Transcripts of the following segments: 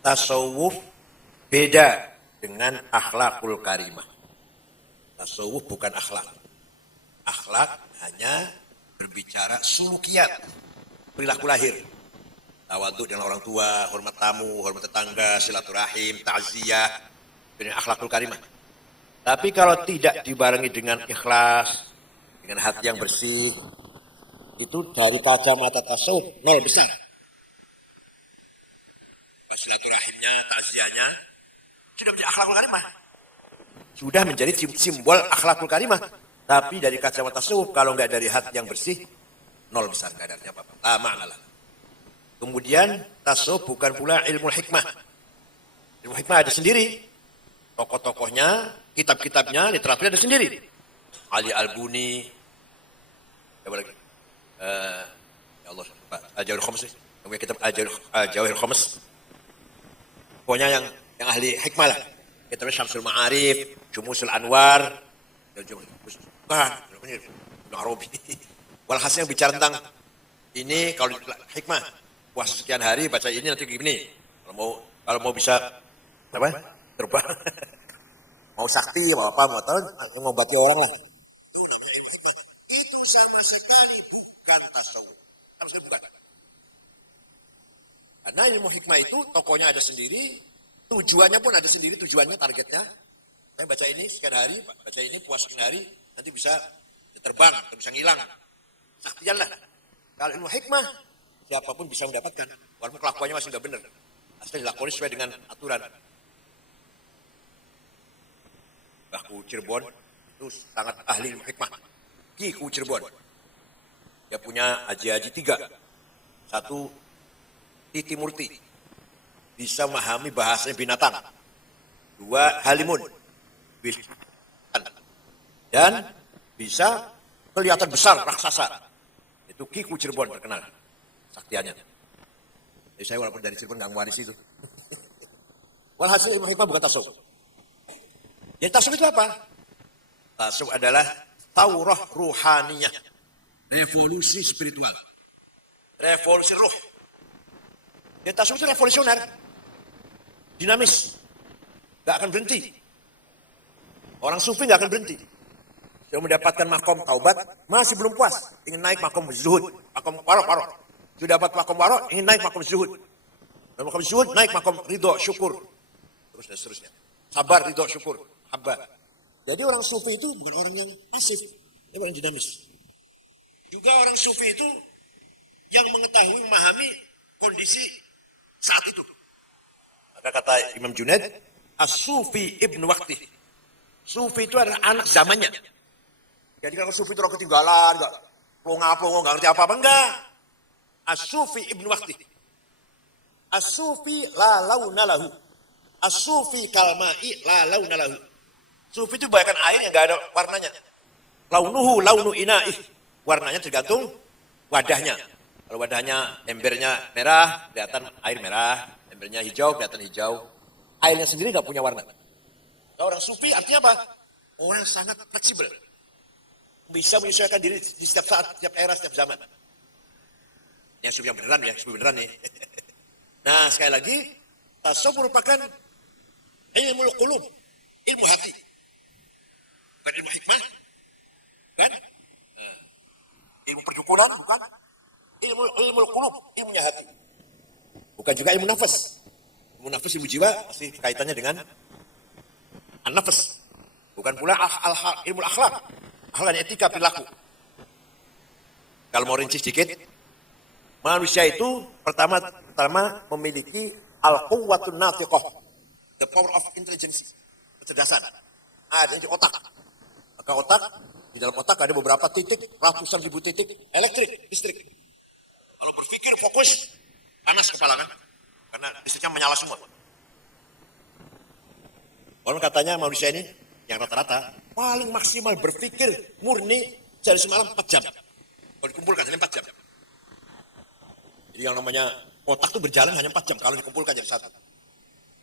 tasawuf beda dengan akhlakul karimah. Tasawuf bukan akhlak. Akhlak hanya berbicara sulukiyat, perilaku lahir. Tawaduk dengan orang tua, hormat tamu, hormat tetangga, silaturahim, takziah, dengan akhlakul karimah. Tapi kalau tidak dibarengi dengan ikhlas, dengan hati yang bersih, itu dari kacamata tasawuf nol besar. Silaturahimnya, takziahnya, sudah menjadi akhlakul karimah. Sudah menjadi simbol akhlakul karimah. Tapi dari kacamata tasawuf, kalau nggak dari hati yang bersih, nol besar kadarnya apa-apa. Tak makna lah. Kemudian tasawuf bukan pula ilmu hikmah. Ilmu hikmah ada sendiri. Tokoh-tokohnya, kitab-kitabnya, literaturnya ada sendiri. Ali Al-Buni, apa lagi? Ya Allah, Al-Jawahir Khomes. Namanya kitab Al-Jawahir Khomes. Pokoknya yang ahli hikmah lah. Kitabnya Syamsul Ma'arif, Jumusul Anwar, dan Ibnu Arabi. Walhasil yang bicara tentang ini kalau hikmah puasa sekian hari baca ini nanti gini. Kalau mau bisa apa? Terbang. Mau sakti, mau apa, mau tahu ngobati orang lah. Itu sama sekali bukan tasawuf. Sama sekali bukan. Karena ilmu hikmah itu tokohnya ada sendiri, tujuannya pun ada sendiri, tujuannya, targetnya. Saya baca ini sekian hari, baca ini puas sekian hari, nanti bisa terbang, atau bisa ngilang. Saktian lah. Kalau ilmu hikmah, siapapun bisa mendapatkan. Walaupun kelakuannya masih nggak benar. Asli dilakoni sesuai dengan aturan. Baku Cirebon itu sangat ahli ilmu hikmah. Kiku Cirebon. Dia punya haji-haji 3. 1, Titi Murti. Bisa memahami bahasanya binatang. 2, Halimun. Dan bisa kelihatan besar raksasa. Itu Kiku Cirebon terkenal saktiannya. Jadi saya walaupun dari Cirebon nggak mewaris itu. Walhasil ilmu hikmah bukan tasawuf. Jadi tasawuf itu apa? Tasawuf adalah taurah ruhaniyah, revolusi spiritual, revolusi roh. Jadi tasawuf itu revolusioner, dinamis, nggak akan berhenti. Orang sufi nggak akan berhenti. Sudah mendapatkan makom taubat, masih belum puas, ingin naik makom zuhud, makom warok. Sudah dapat makom warok, ingin naik makom zuhud. Dan makom zuhud naik makom ridho, syukur. Terus dan seterusnya. Sabar, ridho, syukur, haba. Jadi orang sufi itu bukan orang yang pasif, dia orang dinamis. Juga orang sufi itu yang mengetahui, memahami kondisi saat itu. Maka kata Imam Junaid, as-sufi ibnu waqti. Sufi itu adalah anak zamannya. Jadi kalau sufi itu orang ketinggalan, enggak plonga-plongo, enggak ngerti apa-apa, enggak. As-sufi ibnu waqti. As-sufi la launa lahu. As-sufi kalma'i la launa lahu. Sufi itu bayangkan air yang enggak ada warnanya. Launuhu launu ina'ih. Warnanya tergantung wadahnya. Kalau wadahnya embernya merah, kelihatan air merah. Embernya hijau, kelihatan hijau. Airnya sendiri enggak punya warna. Kalau orang sufi artinya apa? Orang sangat fleksibel. Bisa menyesuaikan diri di setiap saat, setiap era, setiap zaman. Yang sufi yang beneran ya, sufi beneran nih. Nah, sekali lagi, tasawuf merupakan ilmu qulub, ilmu hati. Bukan ilmu hikmah, kan? Ilmu perdukunan, bukan. Ilmu qulub, ilmunya hati. Bukan juga ilmu nafas. Ilmu nafas, ilmu jiwa, masih kaitannya dengan an-nafas. Bukan pula ilmu akhlak. Akhlak etika perilaku. Kalau mau rinci sedikit, manusia itu pertama memiliki al-quwwatun natiqah, the power of intelligence, kecerdasan. Ada di otak. Maka otak, di dalam otak ada beberapa titik, ratusan ribu titik listrik. Kalau berpikir fokus, panas kepala kan? Karena listriknya menyala semua. Orang katanya manusia ini yang rata-rata paling maksimal berpikir murni sehari semalam 4 jam. Kalau dikumpulkan hanya 4 jam. Jadi yang namanya otak itu berjalan hanya 4 jam kalau dikumpulkan jadi satu.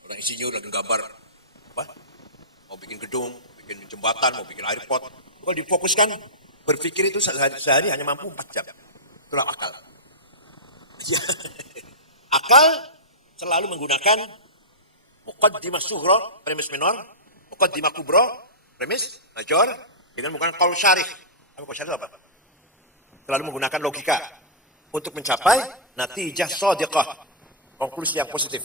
Orang insinyur lagi gambar apa? Mau bikin gedung, bikin jembatan, mau bikin airport. Kalau difokuskan berpikir itu sehari hanya mampu 4 jam. Itulah akal. Akal selalu menggunakan Muqaddimah sughra, premis minor. Muqaddimah kubra, premis major. Dengan menggunakan qaul syarih. Qaul syarih apa? Selalu menggunakan logika untuk mencapai natijah shadiqah, konklusi yang positif.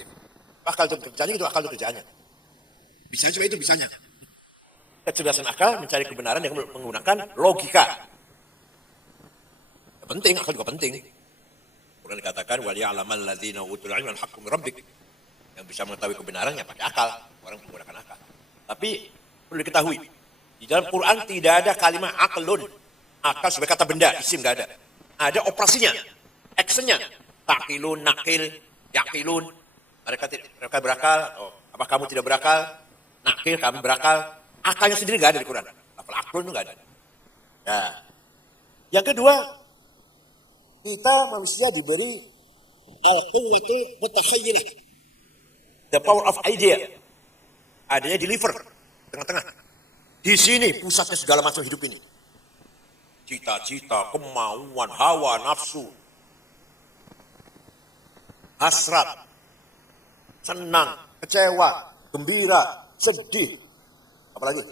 Akal itu kerjanya itu akal itu kerjaannya. Bisa coba itu bisanya. Kecerdasan akal mencari kebenaran dengan menggunakan logika. Penting, akal juga penting. Kemudian dikatakan wal ya'lamal ladzina utul ilma al-haqqu min rabbik. Yang bisa mengetahui kebenarannya pakai akal, orang menggunakan akal. Tapi perlu diketahui, di dalam Quran tidak ada kalimat aklun. Akal sebagai kata benda, isim enggak ada. Ada operasinya, actionnya. Takilun, nakil, yakilun. Mereka berakal, apa kamu tidak berakal? Nakil, kami berakal. Akalnya sendiri enggak ada di Quran. Apalagi aklun itu enggak ada. Nah, yang kedua, kita manusia diberi al-quwwatu mutakhayyilah. The power of idea. Adanya di liver, tengah-tengah. Di sini pusatnya segala macam hidup ini. Cita-cita, kemauan, hawa, nafsu, hasrat, senang, kecewa, gembira, sedih. Apalagi?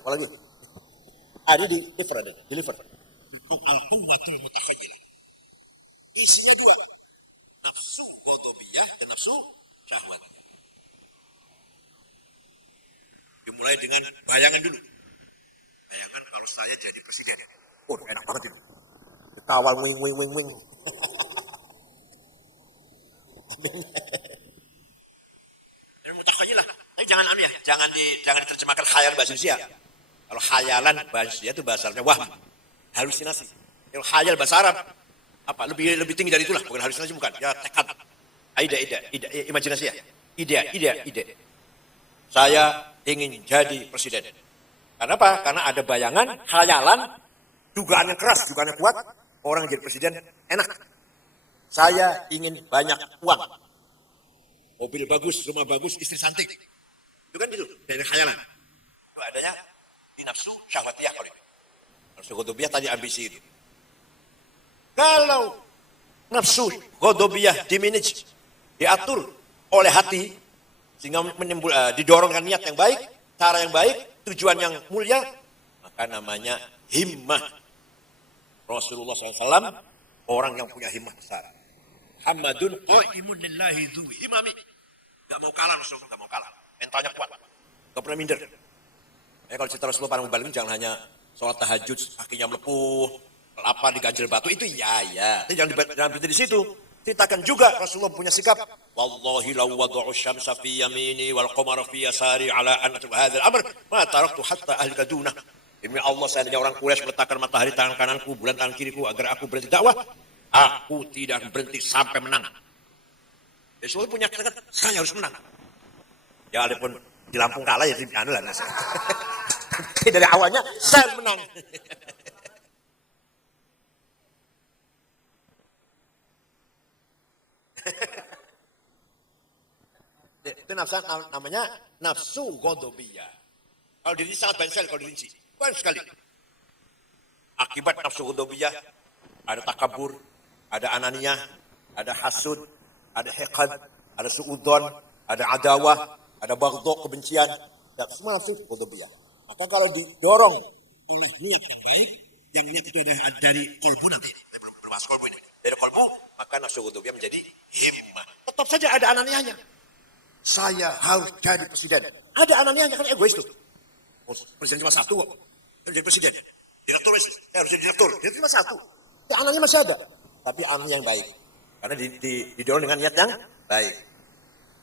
Ada di liver, di liver. Al-quwwatul mutakhayyilah. Isinya dua. Nafsu ghadabiyah dan nafsu syahwat. Dimulai dengan bayangan dulu. Bayangan kalau saya jadi presiden. Oh, enak banget itu. Kawal wing. Dan mutakhayyillah. Tapi jangan jangan diterjemahkan khayal bahasa Indonesia. Kalau khayalan bahasa Indonesia itu bahasanya wahm, halusinasi. Kalau khayal bahasa Arab apa? Lebih tinggi dari itulah, bukan halusinasi bukan. Ya tekad. Ide, imajinasi ya. Ide. Saya ingin jadi presiden. Karena apa? Karena ada bayangan, khayalan, dugaan yang keras, dugaan yang kuat, orang jadi presiden enak. Saya ingin banyak uang. Mobil bagus, rumah bagus, istri cantik. Itu kan gitu, dari khayalan. Itu adanya di nafsu syahwatiyah kalau ini. Nafsu ghadabiyah tadi ambisi itu. Kalau nafsu ghadabiyah dimanage, diatur oleh hati, sehingga didorong dengan niat yang baik, cara yang baik, tujuan yang mulia, maka namanya himmah. Rasulullah SAW orang yang punya himmah besar. Muhammadun qaimun lillahi dzu himami. Gak mau kalah Rasulullah, gak mau kalah. Mentalnya kuat. Gak pernah minder. Kalau cerita Rasulullah para mubalik jangan hanya sholat tahajud, kakinya melepuh, apa diganjel batu, itu ya. Tapi jangan berhenti di situ. Ceritakan juga Rasulullah punya sikap. Wallahi law wada'u syamsa fi yamini wal qamara fi yasari ala an atub hadzal amr ma taraktu hatta ahlika dunah. Demi Allah, seandainya orang Quraisy meletakkan matahari tangan kananku, bulan tangan kiriku agar aku berhenti dakwah, aku tidak berhenti sampai menang. Rasulullah punya kata, saya harus menang. Ya walaupun di Lampung kalah ya anu lah. Dari awalnya saya menang. Itu namanya nafsu ghadabiyah. Kalau diri sangat banyak sekali kalau dirinci. Banyak sekali. Akibat nafsu ghadabiyah ada takabur, ada ananiyah, ada hasud, ada hiqad, ada suudzon, ada adawah, ada baghdha, kebencian. Dan semua nafsu ghadabiyah. Maka kalau didorong ini niat yang baik, yang niat itu dari qalbu nanti. Bermasuk qalbu ini. Dari qalbu, maka nafsu ghadabiyah menjadi himmah. Tetap saja ada ananiyahnya. Saya harus jadi presiden. Ada ananiyahnya, kan egois tuh. Oh, presiden cuma satu kok. Harus jadi presiden. Direktur harus jadi direktur. Direktur cuma satu. Ya, anaknya masih ada. Tapi anaknya yang baik. Karena didorong dengan niat yang baik.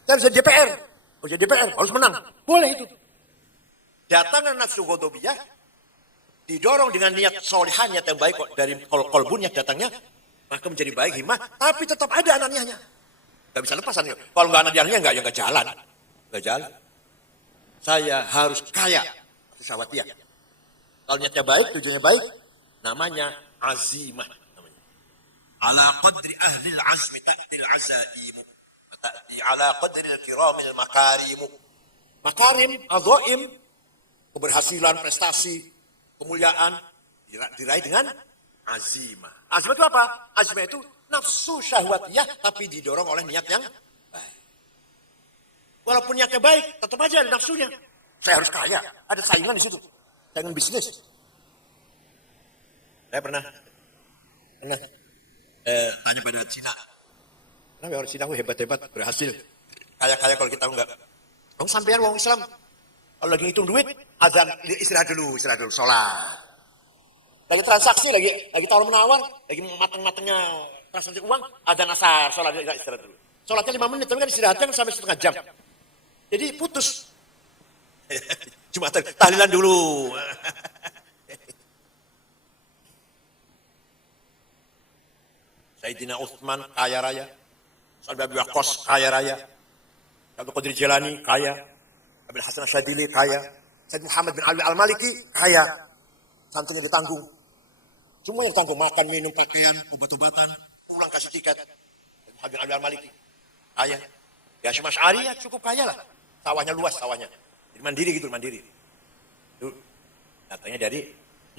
Saya bisa DPR. Oh, jadi DPR harus menang. Boleh itu. Datangnya nafsu ghadabiyah didorong dengan niat solihah, niat yang baik dari kolbun yang datangnya, maka menjadi baik himmah, tapi tetap ada ananiyahnya. Gak bisa lepas anaknya. Kalau nggak ananiyahnya nggak jalan. Nggak jalan. Saya harus kaya. Syahwatiyah. Kalau niatnya baik, tujuannya baik, namanya azimah. Namanya. Ala qadri ahli al-azmi ta'til azaimu. Ta'ti ala qadri al-kiramil makarimu. Makarim, azaim, keberhasilan, prestasi, kemuliaan, diraih dengan azimah. Azimah itu apa? Azimah itu nafsu syahwatiyah, tapi didorong oleh niat yang baik. Walaupun niatnya baik, tetap aja ada nafsunya. Saya harus kaya, ada saingan di situ. Saingan bisnis. Saya pernah tanya pada Cina. Kenapa orang Cina hebat-hebat, berhasil. Kaya-kaya kalau kita enggak. Kamu sampean wong Islam. Kalau lagi ngitung duit, azan istirahat dulu, sholat. Lagi transaksi, lagi tawar menawar, lagi mateng-matengnya transaksi uang, azan asar, sholat istirahat dulu. Sholatnya 5 menit, tapi kan istirahatnya sampai setengah jam. Jadi putus. Cuma tahlilan dulu. Sayyidina Utsman kaya raya. Sa'ad bin Abi Waqqas kaya raya. Abdul Qadir Jilani kaya. Abil Hasan Asyadili kaya. Sayyid Muhammad bin Ali Al-Maliki kaya. Santunya ditanggung. Semua yang tanggung, makan, minum, pakaian, obat-obatan, pulang kasih tiket. Sayyid Muhammad bin Ali Al-Maliki kaya. Ya Hashim Asy'ari ya cukup kaya lah. Sawahnya luas sawahnya. Jadi mandiri gitu, mandiri. Itu datangnya dari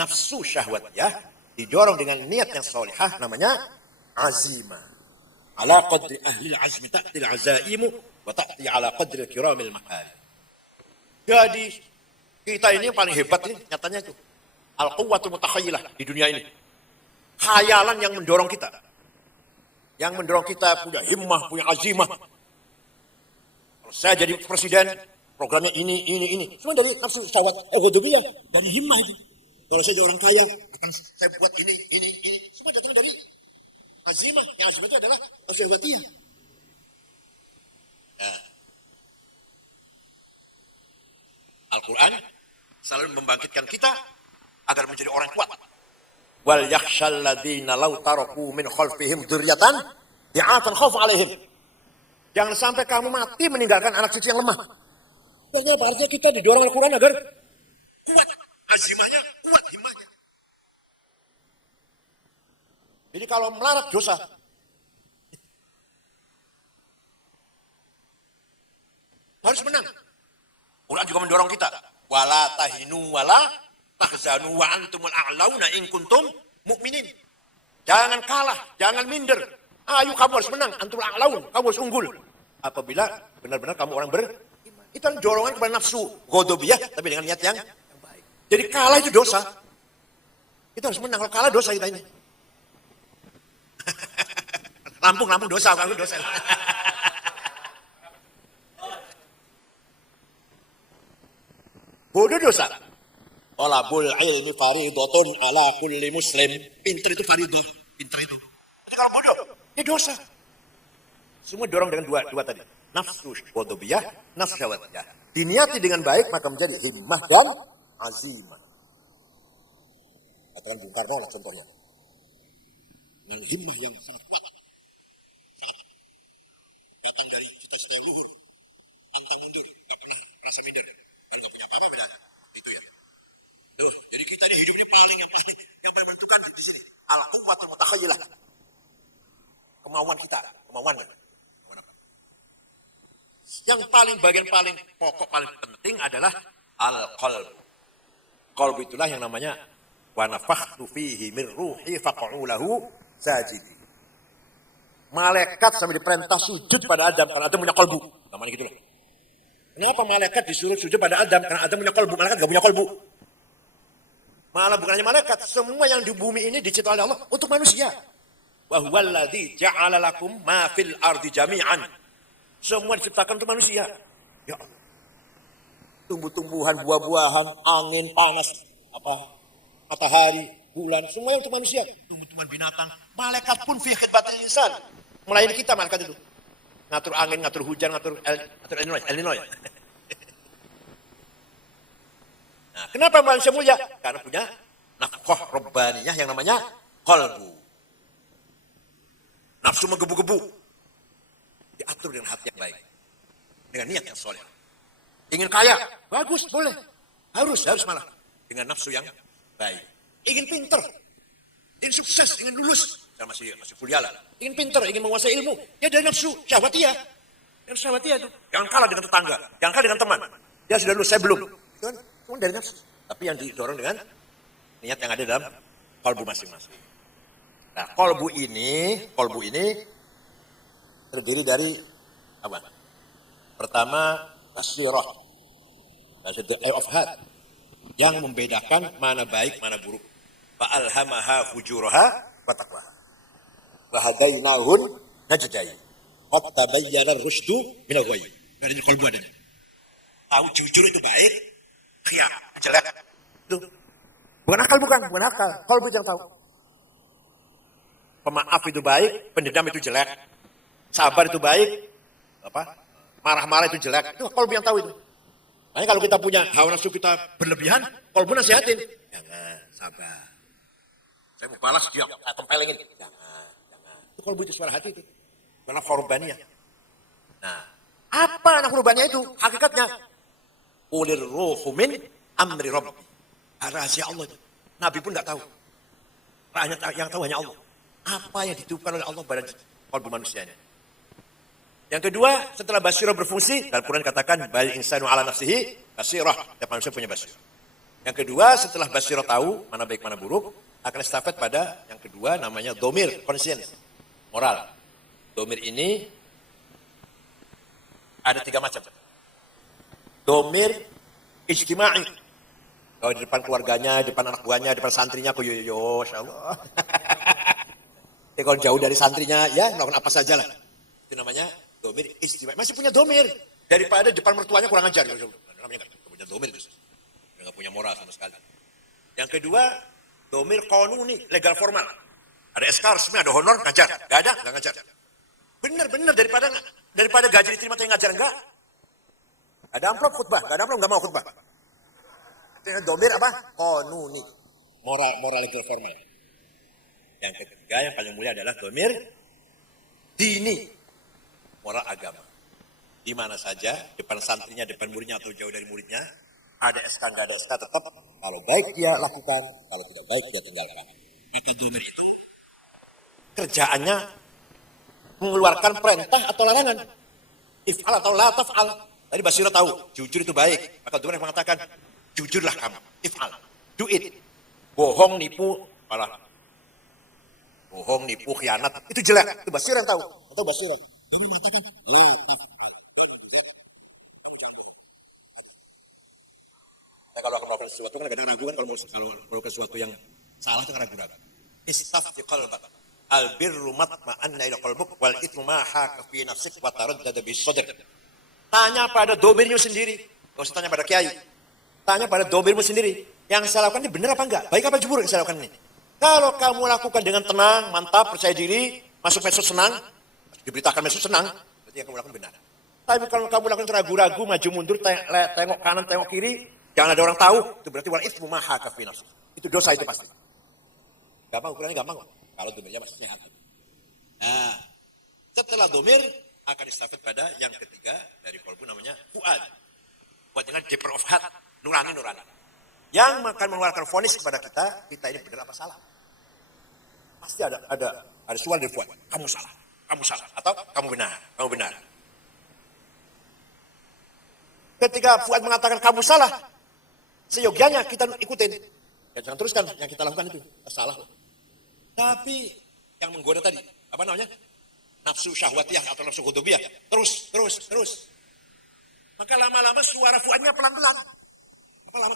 nafsu syahwat ya. Didorong dengan niat yang salihah namanya azimah. Ala qadri ahli al-azmi ta'ti al-azaimu wa ta'ti ala qadri kiramil mahal. Jadi kita ini yang paling hebat ini nyatanya itu. Al-quwwatul mutakhayyilah di dunia ini. Khayalan yang mendorong kita. Yang mendorong kita punya himmah, punya azimah. Kalau saya jadi presiden, programnya ini. Semua dari nafsu syahwat ghadabiyah, dari himmah itu. Kalau saya jadi orang kaya, akan saya buat ini. Semua datang dari azimah. Yang azimah itu adalah syahwatiyah. Nah. Al-Quran selalu membangkitkan kita agar menjadi orang kuat. Wal yakhshal ladzina law taraku min khalfihim dzurriatan ya'atan khauf 'alaihim. Jangan sampai kamu mati meninggalkan anak cucu yang lemah. Artinya apa? Artinya kita didorong Al-Quran agar kuat azimahnya, kuat himmahnya. Jadi kalau melarat dosa. Harus menang. Quran juga mendorong kita. Wala tahinu wala tahzanu wa antumul a'launa in kuntum mu'minin. Jangan kalah, jangan minder. Ayo kamu harus menang, antumul a'laun, kamu harus unggul. Apabila benar-benar kamu orang beriman. Itu dorongan kepada nafsu ghadabiyah tapi dengan niat yang baik. Jadi kalah itu dosa. Kita harus menang, kalau kalah dosa kita ini. Lampung dosa, dosa. Bodoh dosa. Talabul ilmi faridatun ala kulli muslim. Pinter itu faridah, pinter itu. Jadi kalau bodoh, ini dosa. Semua dorong dengan dua tadi. Nafsu ghadabiyah, nafsu syahwatiyah. Diniati dengan baik maka menjadi himmah dan azimah. Katakan Bung Karno lah contohnya. Dengan himmah yang sangat kuat. Datang dari cita-cita yang luhur. Pantang mundur. Rasa minder. Itu ya. Jadi kita di hidup ini paling yang menentukan di sini. Al-quwwatul mutakhayyilah. Kemauan kita. Kemauan apa? Yang bagian paling pokok, paling penting adalah al-qalb. Qalb itulah yang namanya wa nafakhtu fihi min ruhi faq'u lahu sajidin. Malaikat sampai diperintah sujud pada Adam karena Adam punya kalbu. Namanya gitu loh. Kenapa malaikat disuruh sujud pada Adam? Karena Adam punya kalbu. Malaikat gak punya kalbu. Malah bukan hanya malaikat. Semua yang di bumi ini diciptakan oleh Allah untuk manusia. Wa huwallazi ja'ala lakum ma fil ardi jami'an. Semua diciptakan untuk manusia. Ya Allah. Tumbuh-tumbuhan, buah-buahan, angin, panas, matahari, bulan, semua yang untuk manusia. Tumbuh-tumbuhan binatang. Malaikat pun fi khidmatil insan. Melayani kita malaikat itu. Ngatur angin, ngatur hujan, ngatur El Nino ya. Nah, kenapa manusia mulia? Karena punya nafkah rabbaniyah yang namanya qalbu. Nafsu menggebu-gebu. Diatur dengan hati yang baik. Dengan niat yang soleh. Ingin kaya? Bagus, boleh. Harus malah. Dengan nafsu yang baik. Ingin pinter. Ingin sukses, ingin lulus. Saya masih kuliah lah. Ingin pinter, ingin menguasai ilmu. Ya dari nafsu, syahwatiyah. Yang syahwatiyah itu. Jangan kalah dengan tetangga. Jangan kalah dengan teman. Dia sudah lulus, saya belum. Itu kan cuma dari nafsu. Tapi yang didorong dengan niat yang ada dalam kalbu masing-masing. Nah, kalbu ini terdiri dari apa? Pertama, basirah. The eye of heart. Yang membedakan mana baik, mana buruk. Fa'alhamaha fujuraha wa taqwaha. Wahadainahun najdain. Qad tabayyana ar-rusydu minal ghayy. Dari qalbu adanya. Tahu jujur itu baik, khiyar jelek. Tuh. Bukan akal, bukan akal. Qalbu yang tahu. Pemaaf itu baik, pendendam itu jelek. Sabar itu baik, marah-marah itu jelek. Itu qalbu yang tahu itu. Makanya kalau kita punya hawa nafsu kita berlebihan, qalbu nasihatin. Jangan, sabar. Saya mau balas dia, saya tempelengin. Jangan. Itu qalbu itu suara hati itu. Karena korbannya. Nah, apa anak korbannya itu? Hakikatnya. Ulir ruhu min amri rabbi. Rahasia Allah itu. Nabi pun nggak tahu. Yang tahu hanya Allah. Apa yang ditiupkan oleh Allah pada qalbu manusianya. Yang kedua, setelah basirah berfungsi, dalam Quran katakan, bal insanu ala nafsihi basirah. Setiap manusia punya basirah. Yang kedua, setelah basirah tahu, mana baik, mana buruk, akan estafet pada yang kedua, namanya domir, conscience, moral. Domir ini ada 3 macam. Domir ijtima'i. Kalau di depan keluarganya, di depan anak buahnya, di depan santrinya, yo, Masya Allah. Kalau jauh dari santrinya, ya melakukan apa saja lah. Itu namanya domir ijtima'i. Masih punya domir. Daripada depan mertuanya kurang ajar. Namanya nggak punya domir itu. Nggak punya moral sama sekali. Yang kedua, domir qanuni, legal formal. Ada SK resmi, ada honor, ngajar. Nggak ada, nggak ngajar. Benar daripada gaji diterima tapi ngajar enggak. Ada amplop khutbah, nggak ada amplop nggak mau khutbah. Itu domir apa? Qanuni, moral legal formal. Yang ketiga yang paling mulia adalah domir dini, moral agama. Di mana saja, depan santrinya, depan muridnya atau jauh dari muridnya, ada SK nggak ada SK tetap kalau baik dia lakukan, kalau tidak baik dia tinggalkan. Itu domir itu kerjaannya mengeluarkan perintah atau larangan. If'al atau la taf'al. Tadi basirah tahu, jujur itu baik. Maka Tuhan mengatakan, jujurlah kamu. If'al, do it. Bohong, nipu, malah bohong, nipu, khianat, itu jelek. Itu basirah yang tahu. Atau basirah. Dia mengatakan, nah, kalau akan melakukan sesuatu kan kadang ragu kan kalau melakukan sesuatu yang salah itu kan ragu-ragu. Istafti qalbak. Albirru matma'anna ila qalbuk wal ithmu ma haka fi nafsik wa taraddada bis sadr. Tanya pada domirmu sendiri. Enggak usah tanya pada kiai. Tanya pada domirmu sendiri. Yang saya lakukan ini benar apa enggak? Baik apa buruk yang saya lakukan ini? Kalau kamu lakukan dengan tenang, mantap, percaya diri, masuk medsos senang, diberitakan medsos senang, berarti yang kamu lakukan benar. Tapi kalau kamu lakukan ragu-ragu, maju mundur, tengok kanan, tengok kiri, jangan ada orang tahu, itu berarti wal ithmu ma haka fi nafsik. Itu dosa itu pasti. Gampang, ukurannya gampang kok. Kalau domirnya masih sehat. Nah, setelah domir akan istafet pada yang ketiga dari kolbu namanya fuad. Fuad dengan deeper of heart, nurani. Yang akan mengeluarkan vonis kepada kita ini benar apa salah. Pasti ada suara dari fuad. Kamu salah atau kamu benar. Ketika fuad mengatakan kamu salah, seyogianya kita ikutin. Ya, jangan teruskan yang kita lakukan itu salah. Tapi yang menggoda tadi, apa namanya? Nafsu syahwatiyah atau nafsu ghadabiyah. Terus. Maka lama-lama suara fuadnya pelan-pelan. Apa lama.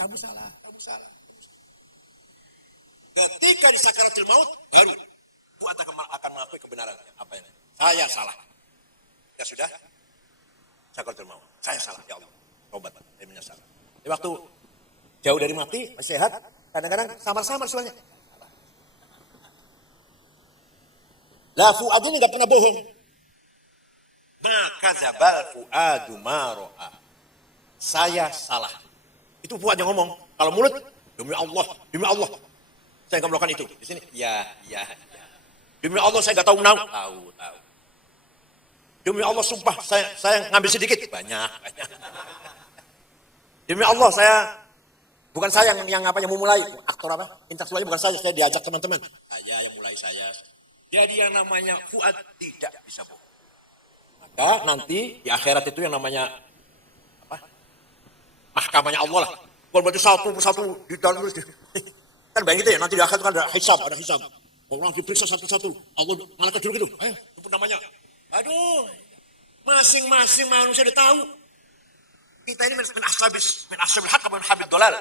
Kamu salah. Ketika di sakaratul maut, baru fuad akan mengakui kebenaran. Apa ini? Saya salah. Ya sudah. Sakaratul maut. Saya salah, ya Allah. Tobat, saya menyesal. Di waktu jauh dari mati, masih sehat, kadang-kadang samar-samar suaranya. Lah fuad ini nggak pernah bohong. Maka zabal fuadu maro'a. Saya salah. Itu fuad yang ngomong. Kalau mulut, demi Allah. Saya nggak melakukan itu. Di sini, ya. Demi Allah saya nggak tahu. Tahu. Demi Allah sumpah saya ngambil sedikit. Banyak. Demi Allah bukan saya yang mau mulai. Aktor apa? Intelektualnya bukan saya diajak teman-teman. Saya yang mulai saya. Jadi yang namanya fuad tidak bisa bohong. Maka nanti di akhirat itu yang namanya apa? Mahkamahnya Allah lah. Kalau berarti satu persatu di dalam terus. Kan bayang gitu ya, nanti di akhirat itu kan ada hisab. Orang diperiksa satu-satu. Allah malaikat dulu gitu. Ayo, sebut namanya. Aduh, masing-masing manusia udah tahu. Kita ini min ashabil haq min habid dolal.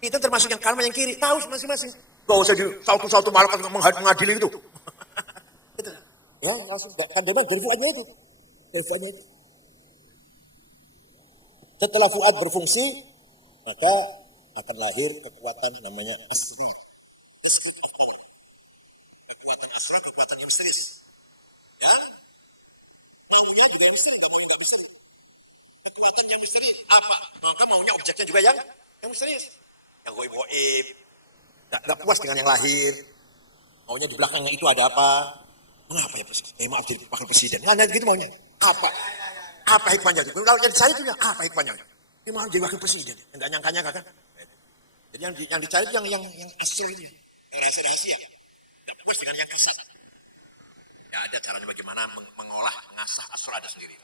Kita termasuk yang kanan yang kiri, tahu masing-masing. Gak usah di satu-satu malaikat mengadili itu. Gitu. Ya, langsung kan dia dari fuadnya itu. Dari fuadnya itu. Setelah fuad berfungsi, maka akan lahir kekuatan namanya asma. Kekuatan asma, kekuatan yang misterius. Dan maunya juga misteri, tak maunya tak misteri. Kekuatan yang misterius apa? Maka maunya objeknya juga yang misterius. Yang goib-goib. Gak puas dengan yang lahir. Maunya di belakangnya itu ada apa? Mengapa ya presiden? Maaf jadi wakil presiden. Nggak gitu maunya. Apa? Apa hikmahnya? Kalau jadi saya itu apa hikmahnya? Dia mau jadi wakil presiden. Enggak nyangka-nyangka kan? Jadi yang dicari itu yang asli itu. Yang rahasia-rahasia. Gak puas dengan yang kasar. Ya ada caranya bagaimana mengolah, mengasah asal ada sendiri.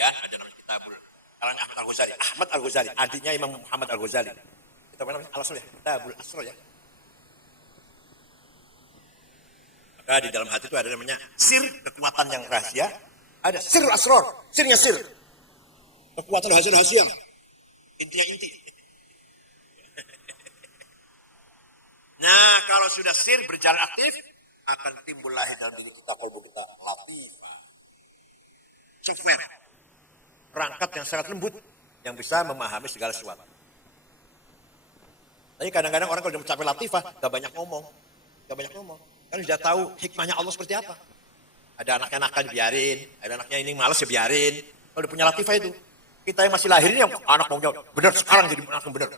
Ya, ada namanya kitabul. Kalanya Ahmad Al-Ghazali. Ahmad Al-Ghazali. Adiknya Imam Muhammad Al-Ghazali. Kita apa namanya? Al-Asr ya? Kitabul Asr ya. Maka di dalam hati itu ada namanya sir, kekuatan yang rahasia. Ada sirul asror, sirnya sir. Kekuatan rahasia-rahasia. Intinya inti. Nah, kalau sudah sir berjalan aktif, akan timbul lahir dalam diri kita, kalbu kita, latifah. Software. Perangkat yang sangat lembut, yang bisa memahami segala sesuatu. Tapi kadang-kadang orang kalau sudah mencapai latifah, gak banyak ngomong. Kan sudah tahu hikmahnya Allah seperti apa. Ada anaknya nakal biarin, ada anaknya ini malas ya biarin. Kalau udah punya latifah itu, kita yang masih lahir ini yang anak maunya benar sekarang jadi anak yang benar.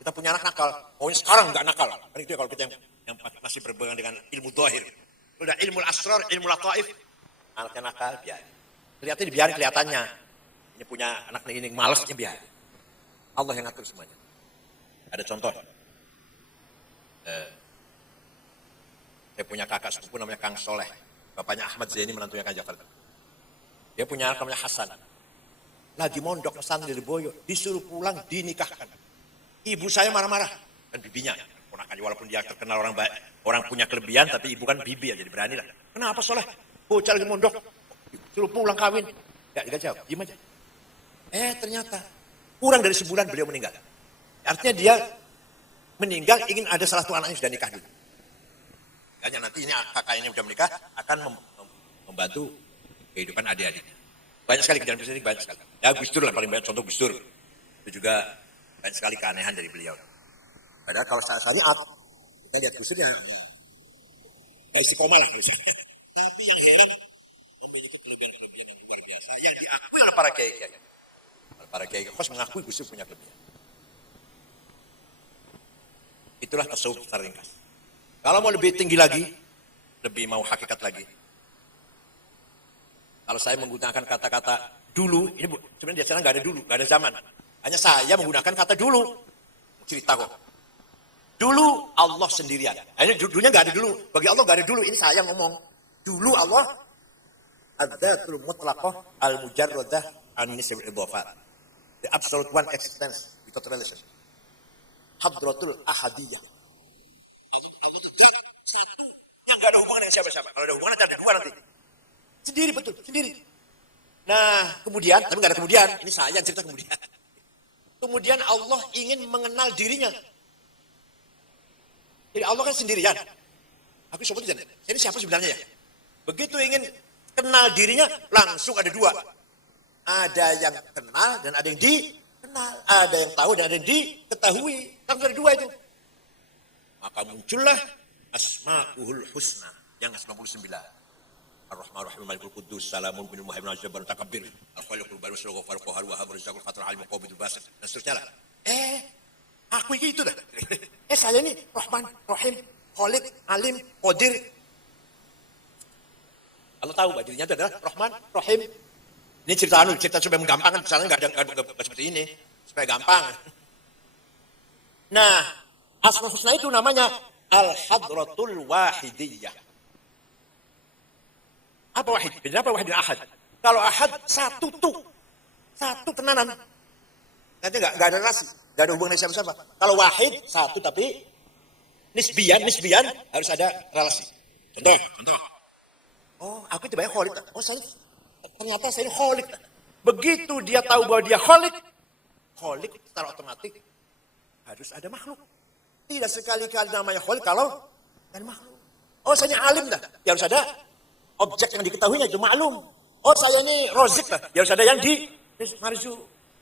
Kita punya anak nakal, maunya sekarang nggak nakal. Kan itu ya kalau kita yang masih berpegang dengan ilmu zahir. Udah ilmu asrar, ilmu lataif, anaknya nakal biarin. Kelihatannya dibiarin kelihatannya. Ini punya anaknya ini malasnya biarin. Allah yang ngatur semuanya. Ada contoh. Saya punya kakak sepupu namanya Kang Soleh. Bapaknya Ahmad Zaini menantunya Kang Jafar. Dia punya anak namanya Hasan. Lagi mondok pesantren di Boyo, disuruh pulang dinikahkan. Ibu saya marah-marah dan bibinya. Ponakannya walaupun dia terkenal orang baik, orang punya kelebihan tapi ibu kan bibi ya jadi berani lah. Kenapa Soleh? Bocah lagi mondok, suruh pulang kawin. Gak jawab, diam aja. Ternyata kurang dari sebulan beliau meninggal. Artinya dia meninggal ingin ada salah satu anaknya sudah nikah dulu. Hanya nanti ini kakak ini sudah menikah akan membantu kehidupan adik-adiknya. Banyak sekali kejadian ini banyak sekali. Ya Gus Dur lah paling banyak contoh Gus Dur. Itu juga banyak sekali keanehan dari beliau. Padahal kalau saat kita lihat Gus Dur ya gak istiqomah lah. Para kiai kos mengakui Gus Dur punya kelebihan. Itulah tasawuf secara ringkas. Kalau mau lebih tinggi lagi, lebih mau hakikat lagi. Kalau saya menggunakan kata-kata dulu, ini sebenarnya di sana nggak ada dulu, nggak ada zaman. Hanya saya menggunakan kata dulu. Cerita kok. Dulu Allah sendirian. Ini dulunya nggak ada dulu. Bagi Allah nggak ada dulu. Ini saya ngomong. Dulu Allah adzatul mutlaqah al-mujarradah an nisab al-idhafat. The absolute one existence without relation. Hadratul ahadiyah. Yang gak ada hubungan dengan siapa-siapa. Kalau ada hubungan ada dua nanti. Sendiri betul, sendiri. Nah, kemudian, tapi gak ada kemudian. Ini saya yang cerita kemudian. Kemudian Allah ingin mengenal dirinya. Jadi Allah kan sendirian. Aku sebutnya, ini siapa sebenarnya ya? Begitu ingin kenal dirinya, langsung ada dua. Ada yang kenal dan ada yang dikenal. Ada yang tahu dan ada yang diketahui. Langsung ada dua itu. Maka muncullah Asma'ul Husna yang 99. Ar-Rahman Ar-Rahim Malikul Quddus Salamun Binul Muhaimin Al-Jabbar Takabbir Al-Khaliqul Baru Sulul Ghafar Qahar Wahhab Rizqul Fatul Alim Qabidul Basir dan seterusnya lah. Aku itu dah. Saya ini Rahman Rahim Khaliq Alim Qadir. Allah tahu bahwa dirinya itu adalah Rahman Rahim. Ini cerita supaya menggampangkan, misalnya nggak seperti ini supaya gampang. Nah, Asmaul Husna itu namanya Al-Hadratul Wahidiyah. Apa wahid? Beda apa wahid dan ahad? Kalau ahad, satu tenanan. Nanti nggak ada relasi, nggak ada hubungan dengan siapa-siapa. Kalau wahid, satu tapi nisbian harus ada relasi. Contoh. Oh, aku itu banyak kholik. Oh, ternyata saya ini kholik. Begitu dia tahu bahwa dia kholik secara otomatis harus ada makhluk. Tidak sekali-kali namanya kholik kalau dan makhluk. Oh, saya ini alim dah. Ya harus ada objek yang diketahuinya itu maklum. Oh, saya ini rozik dah. Ya harus ada yang di marzu.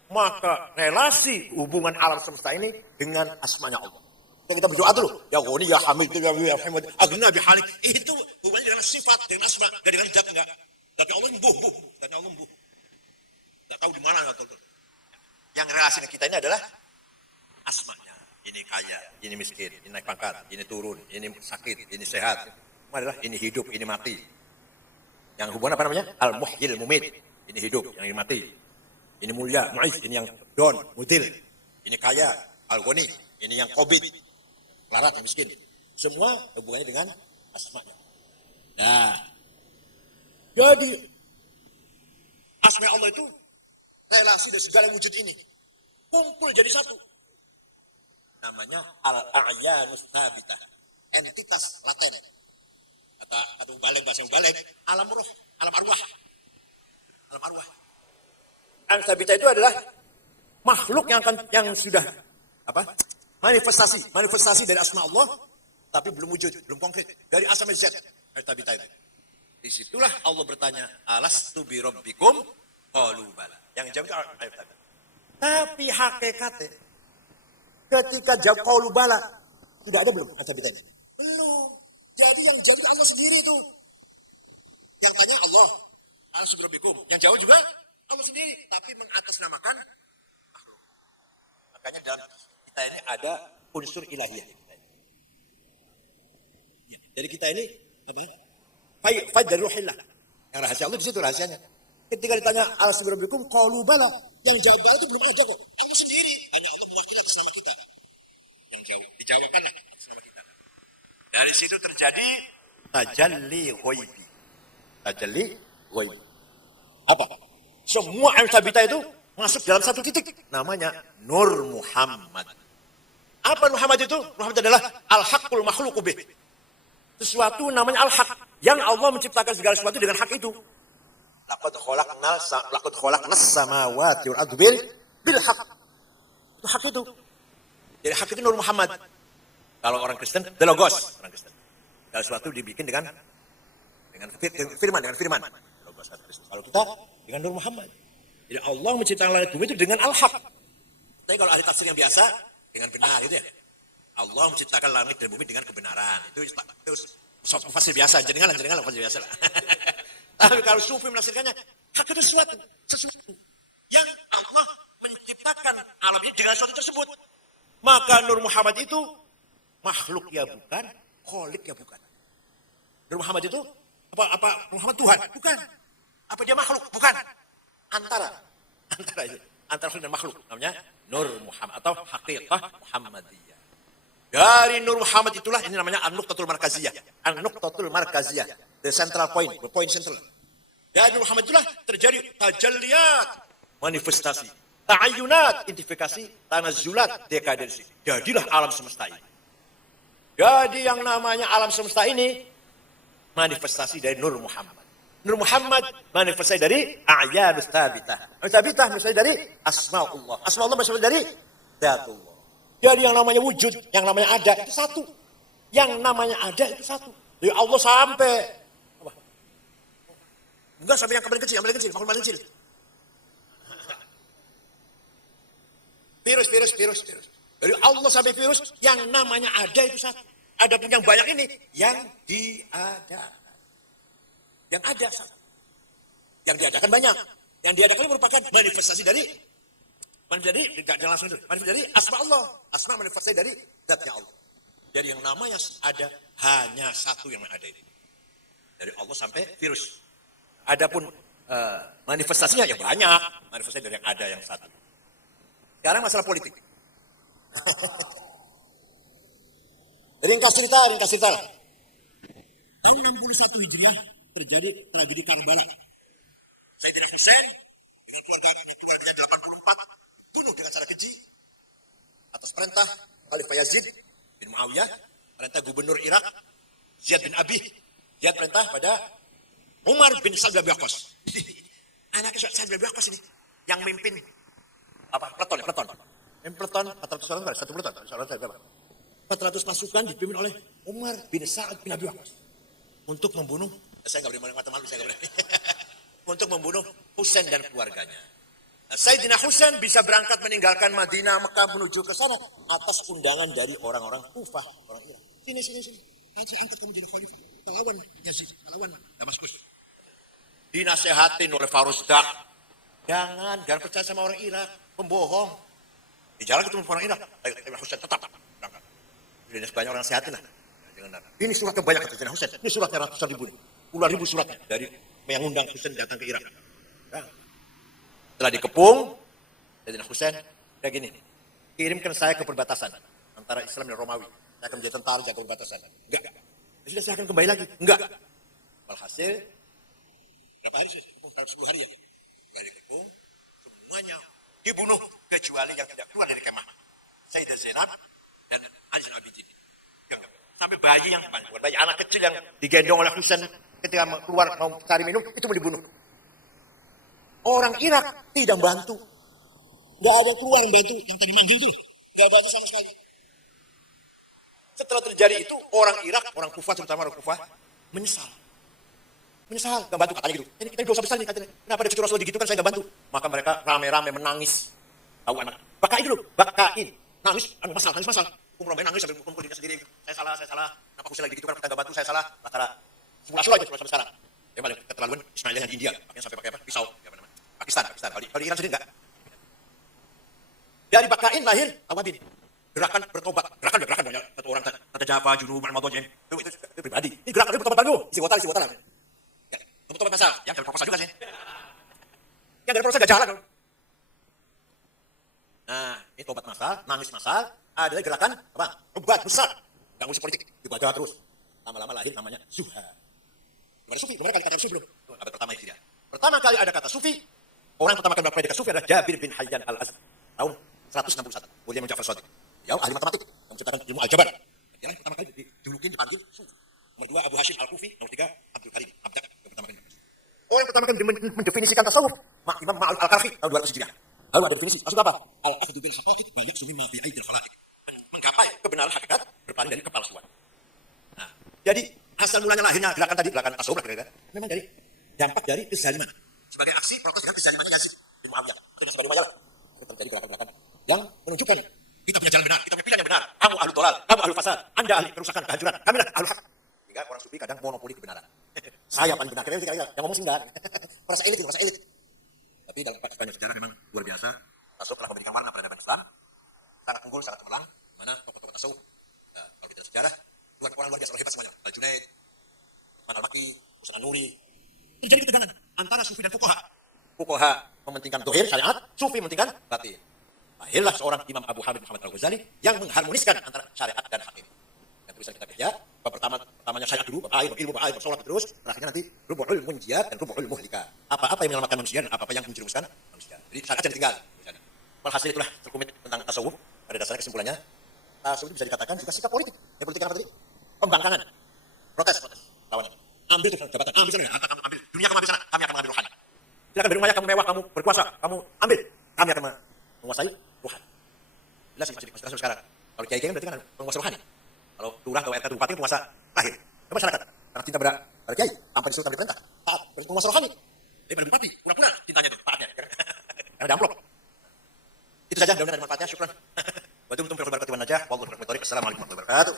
Maka relasi hubungan alam semesta ini dengan asmanya Allah. Yang kita berdoa dulu, ya Ghani, ya Hamid, ya Hamid, Agna bi halik. Itu hubungannya dengan sifat, dengan asma, dan dengan zat enggak. Tapi Allah embuh. Enggak tahu di mana enggak tahu. Yang relasi kita ini adalah asmanya. Ini kaya, ini miskin, ini naik pangkat, ini turun, ini sakit, ini sehat. Adalah ini hidup, ini mati. Yang hubungan apa namanya? Al-Muhyil Mumit. Ini hidup, yang ini mati. Ini mulia, Mu'iz, ini yang don, mutil. Ini kaya, Al-Ghani, ini yang Qobid. Larat, yang miskin. Semua hubungannya dengan asma'nya. Nah, jadi asma Allah itu relasi dari segala wujud ini. Kumpul jadi satu. Namanya Al-A'yanus Thabitah. Entitas laten. Kata bahasa balik, alam roh, alam arwah. Al-Thabitah itu adalah makhluk yang sudah manifestasi dari asma Allah, tapi belum wujud, belum konkret. Dari asma zat Al-Thabitah itu. Disitulah Allah bertanya, alastu bi rabbikum? Qalu bala. Yang jawab itu Al-Thabitah. Tapi hakikatnya ketika jawab qalu bala, sudah ada belum Al-Thabitah itu? Belum. Jadi yang jawab itu Allah sendiri itu. Yang tanya Allah, alastu bi rabbikum. Yang jawab juga Allah sendiri, tapi mengatasnamakan makhluk. Makanya dalam kita ini ada unsur ilahiyah. Jadi kita ini faid dari ruhillah. Yang rahasia Allah di situ rahasianya. Ketika ditanya alastu bi rabbikum qalu bala, yang jawab bala itu belum ada kok. Allah sendiri, hanya Allah mewakili atas nama kita. Yang dijawabkan atas nama kita. Dari situ terjadi tajalli ghaibi. Apa? Semua Al-Thabitah itu masuk dalam satu titik. Namanya Nur Muhammad. Apa Muhammad itu? Muhammad adalah Al-Haqqul Makhluqu bih. Sesuatu namanya Al-Haq. Yang Allah menciptakan segala sesuatu dengan hak itu. Laqad khalaqnas samawati wal ardi bil haq. Itu hak itu. Jadi hak itu Nur Muhammad. Kalau orang Kristen, the Logos. Orang Kristen. Segala sesuatu dibikin dengan firman. Logos Kristus. Kalau kita dengan Nur Muhammad. Jadi Allah menciptakan langit bumi itu dengan al-haq. Tapi kalau ahli tafsir yang biasa, dengan benar itu ya. Allah menciptakan langit dan bumi dengan kebenaran. Itu fasir biasa, jenengan fasir biasa lah. Tapi kalau sufi menafsirkannya, hak itu sesuatu yang Allah menciptakan alam ini dengan sesuatu tersebut. Maka Nur Muhammad itu makhluk ya bukan, kholik ya bukan. Nur Muhammad itu apa Muhammad Tuhan? Bukan. Apa dia makhluk? Bukan. Antara itu. Antara dan makhluk. Namanya Nur Muhammad atau Haqiqah Muhammadiyah. Dari Nur Muhammad itulah ini namanya An-Nuqtatul Markaziyah. An-Nuqtatul Markaziyah. The central point central. Dari Nur Muhammad itulah terjadi tajalliyat, manifestasi. Ta'ayyunat, identifikasi, tanazzulat, dekadensi. Jadilah alam semesta ini. Jadi yang namanya alam semesta ini manifestasi dari Nur Muhammad. Nur Muhammad manifestasi dari A'yanus Thabitah. Thabitah manifestasi dari Asma'ullah. Asma'ullah manifestasi dari Dzatullah. Jadi yang namanya wujud, yang namanya ada itu satu. Yang namanya ada itu satu. Dari Allah sampai apa? Enggak sampai yang paling kecil, makhluk paling kecil. Virus. Dari Allah sampai virus, yang namanya ada itu satu. Adapun yang banyak ini yang diadakan. Yang ada satu. Yang diadakan banyak. Yang diadakan merupakan manifestasi dari manifestasi dari asma Allah. Asma manifestasi dari zatnya Allah. Jadi yang namanya ada hanya satu yang ada ini. Dari Allah sampai virus. Adapun manifestasinya ya banyak. Manifestasi dari yang ada yang satu. Sekarang masalah politik. Ringkas cerita lah. Tahun 61 Hijriah terjadi tragedi Karbala. Sayyidina Husain dengan keluarganya 84 bunuh dengan cara keji atas perintah Khalifah Yazid bin Muawiyah perintah gubernur Irak, Ziyad bin Abi. Ziyad perintah pada Umar bin Sa'd bin Abi Waqqas. Anaknya Sa'd bin Abi Waqqas ini yang memimpin peleton. Peleton 400 orang berapa? Satu peleton. 400 pasukan dipimpin oleh Umar bin Sa'd bin Abi Waqqas untuk membunuh. Saya nggak boleh mata malu, saya nggak boleh. Untuk membunuh Husain dan keluarganya. Nah, Sayyidina Husain bisa berangkat meninggalkan Madinah, Mekah menuju ke sana atas undangan dari orang-orang Kufah, orang Irak. Sini. Nanti angkat kamu jadi khalifah. Lawan Yazid, lawan Damaskus. Dinasehatin oleh Faruzdak. Jangan percaya sama orang Irak, pembohong. Di jalan ketemu orang Irak, Husain tetap berangkat. Jadi banyak orang sehatin lah. Ini suratnya banyak kata Sayyidina Husain. Ini suratnya ratusan ribu, puluhan ribu suratnya dari yang undang Husain datang ke Irak. Nah, setelah dikepung, Sayyidina Husain kayak gini, kirimkan saya ke perbatasan antara Islam dan Romawi. Saya akan menjadi tentara jaga perbatasan. Enggak. Ya sudah, saya akan kembali lagi. Enggak. Walhasil, berapa hari sudah? 10 hari ya. Setelah dikepung, semuanya dibunuh kecuali yang tidak keluar dari kemah. Sayyidah Zainab dan Ali bin Abi Thalib. Sampai bayi yang bayi anak kecil yang digendong oleh Husain ketika keluar mau cari minum itu mau dibunuh. Orang Irak tidak bantu. Nggak ada keluar yang bantu yang tadi manggil itu. Nggak ada sama sekali. Setelah terjadi itu orang Irak, orang Kufah terutama orang Kufah menyesal, nggak bantu katanya gitu. Ini kita dosa besar nih katanya. Kenapa ada cucu Rasul gitu kan saya nggak bantu? Maka mereka rame-rame menangis. Tahu anak? Bakain dulu, nangis masal. Kumpulan nangis sambil kumpul dirinya sendiri. Saya salah. Kenapa Husain lagi gitu kan kita nggak bantu? Saya salah. Kata Rasulullah itu sampai sekarang. Yang paling keterlaluan Ismail yang di India, makanya sampai pakai pisau. Pakistan. Kalau di Iran sendiri enggak. Dari Bakain lahir Awadin. Gerakan bertobat. Gerakan banyak. Satu orang kata Java, Junub, Al-Madajim. Itu pribadi. Ini gerakan bertobat baru. Isi wota. Ya, bertobat masal. Yang dari proposal juga sih. Yang dari proposal enggak jalan. Nah, ini tobat masal, nangis masal. Ada gerakan obat besar. Enggak ngurus politik. Dibaca terus. Lama-lama lahir namanya Zuhad. Belum ada Sufi. Belum ada kali kata Sufi belum. Abad pertama Hijriah. Pertama kali ada kata Sufi. Orang pertama kali mempelajari Sufi adalah Jabir bin Hayyan al-Azdi. Tahun 161. William Ja'far Shadiq. Beliau ahli matematik yang menciptakan ilmu aljabar. Dia yang pertama kali dijulukin dipanggil Sufi. Nomor 2 Abu Hashim Al-Kufi, nomor 3 Abdul Karim Abdak yang pertama kali. Orang yang pertama kali mendefinisikan tasawuf, Imam Ma'al Al-Karfi tahun 200 Hijriah. Lalu ada definisi, maksud apa? Al-Akhdu bil haqaiq wa yaqsumi ma fi aidil khalaiq. Menggapai kebenaran hakikat berpaling dari kepalsuan. Nah, jadi asal mulanya lahirnya gerakan tasawuf kira-kira memang dari dampak dari kezaliman. Sebagai aksi protes dengan kezalimannya Yazid bin Muawiyah. Atau yang sebagai Umayyah. Terjadi gerakan-gerakan yang menunjukkan kita punya jalan benar, kita punya pilihan yang benar. Kamu ahlu dolal, kamu ahlu fasad, Anda ahli kerusakan, kehancuran, kami lah ahlu hak. Hingga orang Sufi kadang monopoli kebenaran. Saya paling benar, kira-kira yang ngomong sih enggak. Merasa elit. Tapi dalam sepanjang sejarah memang luar biasa. Tasawuf telah memberikan warna peradaban Islam, sangat unggul, sangat cemerlang. Mana tokoh-tokoh tasawuf, kalau kita sejarah, orang luar biasa, hebat semuanya. Al-Junaid, Utsman Al-Maki, Husain An-Nuri. Terjadi ketegangan antara Sufi dan fuqaha. Fuqaha mementingkan dohir syariat, Sufi mementingkan batin. Lahirlah seorang Imam Abu Hamid Muhammad Al-Ghazali yang mengharmoniskan antara syariat dan hak ini. Yang tulisan kitab Ihya, bab pertamanya syariat dulu, bab air, bab ilmu, bab air, bab sholat terus, terakhirnya nanti rubu'ul munjiyat dan rubu'ul muhlika. Apa-apa yang menyelamatkan manusia dan apa-apa yang menjerumuskan manusia. Jadi syariat jangan tinggal. Walhasil itulah terkomit tentang tasawuf. Pada dasarnya kesimpulannya, tasawuf bisa dikatakan juga sikap politik. Yang politik apa tadi? Pembangkangan, protes lawannya. Ambil tuh jabatan, ambil sana, harta kamu ambil, dunia kamu ambil sana, kami akan mengambil rohani. Silakan dari rumahnya kamu mewah, kamu berkuasa, kamu ambil, kami akan menguasai rohani. Jelas sih masih kasus sekarang. Kalau kiai kan berarti kan penguasa rohani. Kalau lurah atau RT bupati penguasa lahir. Ke masyarakat, karena cinta pada kiai, tanpa disuruh ambil perintah, taat berarti penguasa rohani. Daripada bupati, pura-pura cintanya itu, taatnya. Karena ada amplop. Itu saja, mudah-mudahan ada manfaatnya. Syukran. Wa dumtum fi khairin najah. Wallahu a'lam. Assalamualaikum warahmatullahi wabarakatuh.